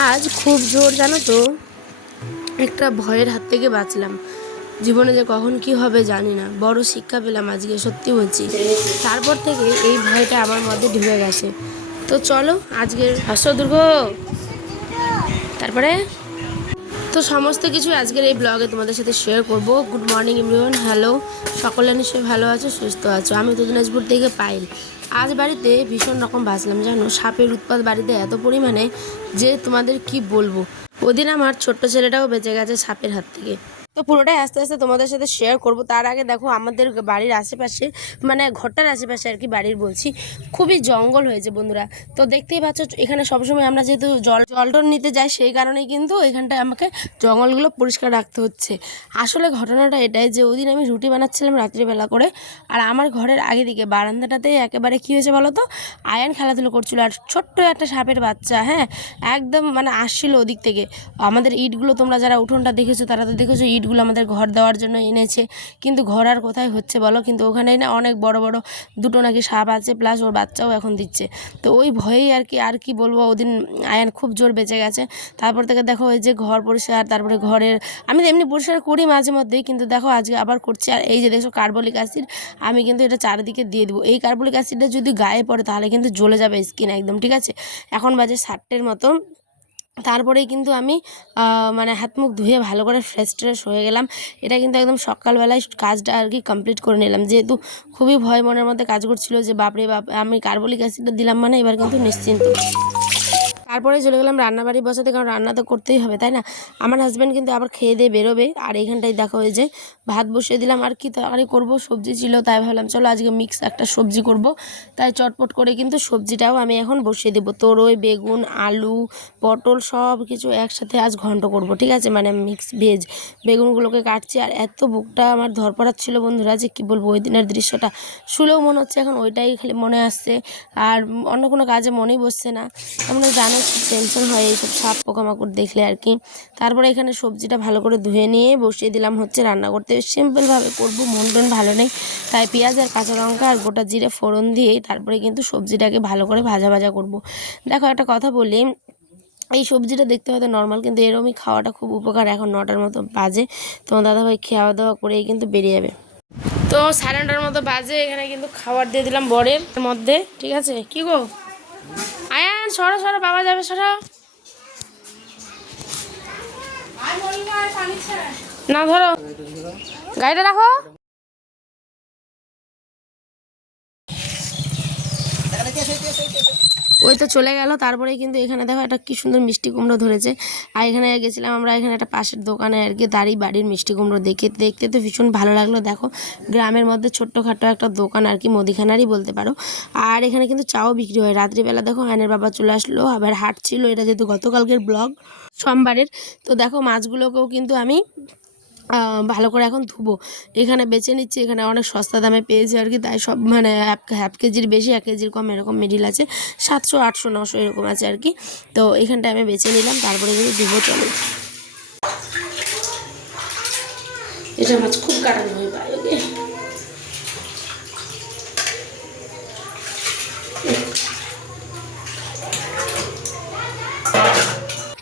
আজ খুব জোর জানো তো, একটা ভয়ের হাত থেকে বাঁচলাম। জীবনে যে কখন কি হবে জানি না, বড় শিক্ষা পেলাম আজকে, সত্যি বলছি। তারপর থেকে এই ভয়টা আমার মধ্যে ঢুকে গেছে। তো চলো আজকের দুর্গ তারপরে তো সমস্ত কিছু আজকের এই ব্লগে তোমাদের সাথে শেয়ার করব। গুড মর্নিং এভরিওয়ান, হ্যালো, সকলে নিশ্চয়ই ভালো আছো, সুস্থ আছো। আমি তো দিনাজপুর থেকে পাইল। আজ বাড়িতে ভীষণ রকম বাঁচলাম জানো, সাপের উৎপাত বাড়িতে এত পরিমাণে যে তোমাদের কি বলবো। ওদিন আমার ছোট্ট ছেলেটাও বেঁচে গেছে সাপের হাত থেকে। তো পুরোটাই আস্তে আস্তে তোমাদের সাথে শেয়ার করব। তার আগে দেখো আমাদের বাড়ির আশেপাশে, মানে ঘরটার আশেপাশে আর কি, বাড়ির বলছি, খুবই জঙ্গল হয়েছে বন্ধুরা। তো দেখতেই পাচ্ছ এখানে সবসময় আমরা যেহেতু জলটন নিতে যাই, সেই কারণেই কিন্তু এখানটায় আমাকে জঙ্গলগুলো পরিষ্কার রাখতে হচ্ছে। আসলে ঘটনাটা এটাই যে ওদিন আমি রুটি বানাচ্ছিলাম রাত্রিবেলা করে, আর আমার ঘরের আগে দিকে বারান্দাটাতে একেবারে কী হয়েছে বলো তো, আয়ান খেলাধুলো করছিল, আর ছোট্ট একটা সাপের বাচ্চা, হ্যাঁ, একদম মানে আসছিল ওদিক থেকে। আমাদের ইটগুলো তোমরা যারা উঠোনটা দেখেছো তারা তো দেখেছো, ইটগুলো আমাদের ঘর দেওয়ার জন্য এনেছে, কিন্তু ঘর আর কোথায় হচ্ছে বলো। কিন্তু ওখানেই না অনেক বড় বড় দুটো নাকি সাপ আছে, প্লাস ওর বাচ্চাও এখন দিচ্ছে। তো ওই ভয়েই আর কি বলবো, ওদিন আয়ান খুব জোর বেঁচে গেছে। তারপর থেকে দেখো ওই যে ঘর পরিষ্কার, তারপরে ঘরের আমি এমনি পরিষ্কার করি মাঝে মধ্যেই, কিন্তু দেখো আজকে আবার করছি। আর এই যে দেখো কার্বলিক অ্যাসিড, আমি কিন্তু এটা চারিদিকে দিয়ে দেবো। এই কার্বলিক অ্যাসিডটা যদি গায়ে পড়ে তাহলে কিন্তু জ্বলে যাবে স্কিন একদম, ঠিক আছে। এখন বাজে 7টের মতো। তারপরেই কিন্তু আমি মানে হাত মুখ ধুয়ে ভালো করে ফ্রেশ হয়ে গেলাম। এটা কিন্তু একদম সকালবেলায় কাজটা আর কি কমপ্লিট করে নিলাম, যেহেতু খুবই ভয় মনের মধ্যে কাজ করছিল যে বাপরে বাপ, আমি কার্বলিক অ্যাসিডটা দিলাম মানে এবার কিন্তু নিশ্চিন্ত। তারপরে চলে গেলাম রান্নাবাড়ি বসাতে, কারণ রান্না তো করতেই হবে, তাই না। আমার হাজব্যান্ড কিন্তু আবার খেয়ে দিয়ে বেরোবে। আর এইখানটায় দেখো ওই যে ভাত বসিয়ে দিলাম। আর কি তরকারি করবো, সবজি ছিল, তাই ভাবলাম চলো আজকে মিক্স একটা সবজি করব। তাই চটপট করে কিন্তু সবজিটাও আমি এখন বসিয়ে দেবো। তোরই বেগুন, আলু, পটল সব কিছু একসাথে আজ ঘন্ট করব, ঠিক আছে, মানে মিক্স ভেজ। বেগুনগুলোকে কাটছি, আর এত বুকটা আমার ধরপড়াচ্ছিল ছিল বন্ধুরা যে কী বলবো। ওই দিনের দৃশ্যটা শুলেও মনে হচ্ছে এখন ওইটাই খালি মনে আসছে, আর অন্য কোনো কাজে মনেই বসছে না। তোমরা জানো টেনশন হয় এইসব সাপ পোকামাকড় দেখলে আর কি। তারপরে এখানে সবজিটা ভালো করে ধুয়ে নিয়ে বসিয়ে দিলাম হচ্ছে রান্না করতে। সিম্পলভাবে করবো, মন টন ভালো নেই, তাই পেঁয়াজ আর কাঁচা লঙ্কা আর গোটা জিরে ফোড়ন দিয়ে তারপরে কিন্তু সবজিটাকে ভালো করে ভাজা ভাজা করব। দেখো একটা কথা বলি, এই সবজিটা দেখতে হয়তো নর্মাল, কিন্তু এরমই খাওয়াটা খুব উপকার। এখন 9টার মতো বাজে, তোমার দাদাভাই খাওয়া দাওয়া করেই কিন্তু বেরিয়ে যাবে। তো 9:30 মতো বাজে, এখানে কিন্তু খাবার দিয়ে দিলাম বরের মধ্যে, ঠিক আছে। কি গো আয়ান, সরো সরো, বাবা যাবে, সরো। না ধরো, গাড়িটা রাখো। ওই তো চলে গেল। তারপরে কিন্তু এখানে দেখো একটা কি সুন্দর মিষ্টি কুমড়ো ধরেছে। আর এখানে গেছিলাম আমরা, এখানে একটা পাশের দোকানে আর কি, তারই বাড়ির মিষ্টি কুমড়ো দেখতে তো ভীষণ ভালো লাগলো। দেখো গ্রামের মধ্যে ছোট্টখাটো একটা দোকান আর কি, মুদিখানারই বলতে পারো। আর এখানে কিন্তু চাও বিক্রি হয় রাত্রিবেলা। দেখো আয়নের বাবা চলে আসলো, আবার হাট ছিল, এটা যেহেতু গতকালকের ব্লগ সোমবারের। তো দেখো মাছগুলোকেও কিন্তু আমি ভালো করে এখন ধুবো, এখানে বেছে নিচ্ছি। এখানে অনেক সস্তা দামে পেয়েছি আর কি, তাই সব মানে হাফ কেজির বেশি, 1 কেজির কম, এরকম মিডিল আছে, 700 800 900 এরকম আছে আর কি। তো এখানটায় আমি বেছে নিলাম, তারপরে কিন্তু ধুবো। চলো, এটা মাছ খুব কাটানো হয়ে পায়।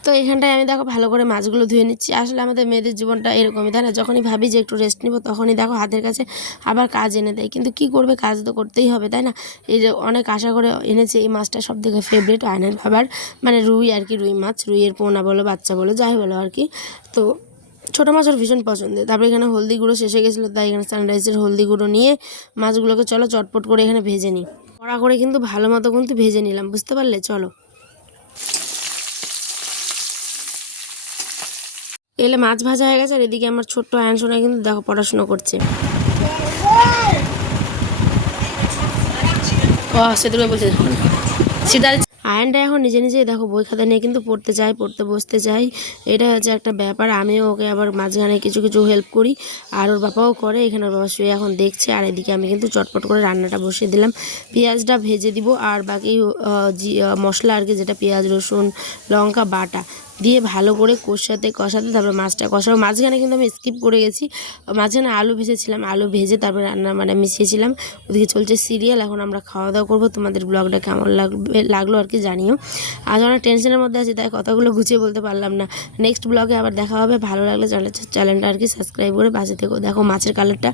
তো এখানটায় আমি দেখো ভালো করে মাছগুলো ধুয়ে নিচ্ছি। আসলে আমাদের মেয়েদের জীবনটা এরকমই, তাই না। যখনই ভাবি যে একটু রেস্ট নিব, তখনই দেখো হাতের কাছে আবার কাজ এনে দেয়। কিন্তু কি করবে, কাজ তো করতেই হবে, তাই না। এই যে অনেক আশা করে এনেছে এই মাছটা, সব থেকে ফেভারিট আয়নের বাবার, মানে রুই আর কি, রুই মাছ, রুইয়ের পোনা বলো, বাচ্চা বলো, যাই বলো আর কি। তো ছোটো মাছ ওর ভীষণ পছন্দের। তারপরে এখানে হলদি গুঁড়ো শেষে গেছিলো, তাই এখানে সানরাইজের হলদি গুঁড়ো নিয়ে মাছগুলোকে চলো চটপট করে এখানে ভেজে নিই। কড়া করে কিন্তু ভালো মতো কিন্তু ভেজে নিলাম, বুঝতে পারলে। চলো, এলে মাছ ভাজা হয়ে গেছে। আর এদিকে আমার ছোট্ট আয়ন সোনা কিন্তু দেখো পড়াশুনো করছে। ও সেদিকে বলছে আয়নটা এখন নিজে নিজেই দেখো বই খাতা নিয়ে কিন্তু পড়তে চাই, পড়তে বসতে চাই। এটা হচ্ছে একটা ব্যাপার। আমিও ওকে আবার মাঝখানে কিছু কিছু হেল্প করি, আর ওর বাবাও করে। এখানে ওর বাবা শুয়ে এখন দেখছে, আর এদিকে আমি কিন্তু চটপট করে রান্নাটা বসিয়ে দিলাম। পেঁয়াজটা ভেজে দিব, আর বাকি মশলা আর কি, যেটা পেঁয়াজ রসুন লঙ্কা বাটা দিয়ে ভালো করে কষাতে তারপরে মাছটা কষাবো। মাঝখানে কিন্তু আমি স্কিপ করে গেছি, মাঝখানে আলু ভেজেছিলাম, আলু ভেজে তারপরে রান্না মানে মিশিয়েছিলাম। ওদিকে চলছে সিরিয়াল। এখন আমরা খাওয়া দাওয়া করবো। তোমাদের ব্লগটা কেমন লাগলো আর কি অবশ্যই জানিও। আজ অনেক টেনশনের মধ্যে আছি, তাই কথাগুলো গুছিয়ে বলতে পারলাম না। নেক্সট ব্লগে আবার দেখা হবে। ভালো লাগলে চ্যানেলটা আর কি সাবস্ক্রাইব করে পাশে থেকো। দেখো মাছের কালারটা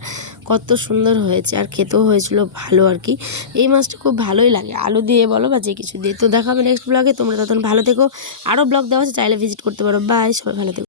কত সুন্দর হয়েছে, আর খেতেও হয়েছিল ভালো আর কি। এই মাছটা খুব ভালোই লাগে আলু দিয়ে বলো বা যে কিছু দিয়ে। তো দেখা হবে নেক্সট ব্লগে। তোমরা তখন ভালো থেকো। আরও ব্লগ দেওয়া আছে, চাইলে ভিজিট করতে পারো। বাই, সবাই ভালো থেকো।